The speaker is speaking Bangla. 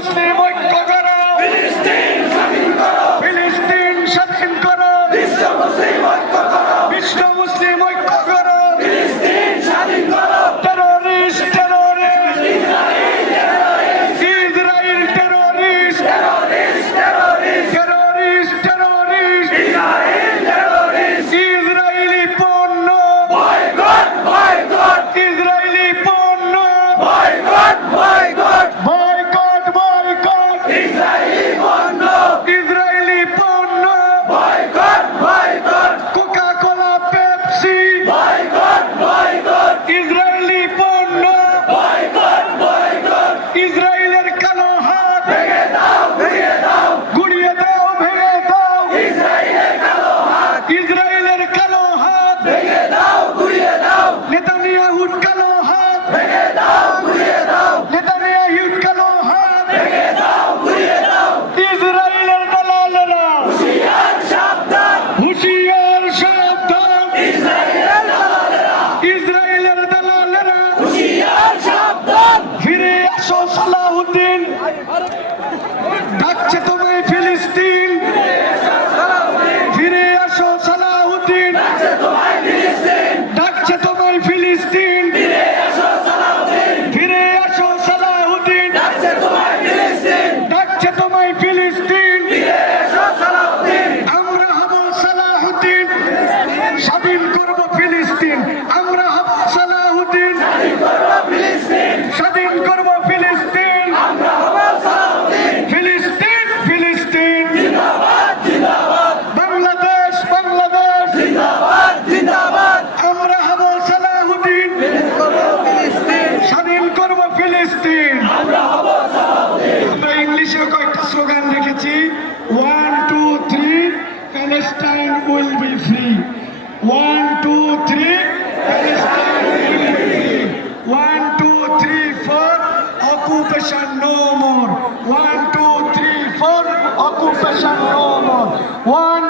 মুসলিম ঐক্য করো, ফিলিস্তিন স্বাধীন করো, বিশ্ব মুসলিম ঐক্য করো, terrorist terrorist, Israel terrorist, terrorist terrorist, Israeli পণ্য, ইসরায়েলি পণ্য, বয়কট বয়কট, ইসরায়েলি পণ্য, কোকা কোলা পেপসি, ইসরায়েলি পণ্য, ইসরায়েলের কালো হাত গুড়িয়ে দাও, ভেঙে দাও, ইসরায়েলের কালো হাত, নেতানিয়াহুর কালো হাত, নেতানিয়াহুর কালো হাত, ইসরায়েলের দালালেরা হুঁশিয়ার সাবধান, ইসরায়েলের দালালেরা ফিরে আসো সালাহুদ্দিন, ডাকছে তোমায় ফিলিস্তিন, ফিরে আসো সালাহুদ্দিন, ডাকছে তোমায় ফিলিস্তিন, ফিরে আসো সালাহুদ্দিন, ডাকছে তোমায় ফিলিস্তিন, আমরা হব সালাহুদ্দিন, স্বাধীন করব ফিলিস্তিন, আমরা হব সালাহুদ্দিন, স্বাধীন করব ফিলিস্তিন, ফিলিস্তিন ফিলিস্তিন, বাংলাদেশ বাংলাদেশ, আমরা হব সালাহুদ্দিন, স্বাধীন করব ফিলিস্তিন। আমরা ইংলিশে কয়েকটা স্লোগান লিখেছি, 1 2 3 Palestine will be free, 1 2 3 Palestine will be free, 1 2 3 4 occupation no more, 1 2 3 4 occupation no more, 1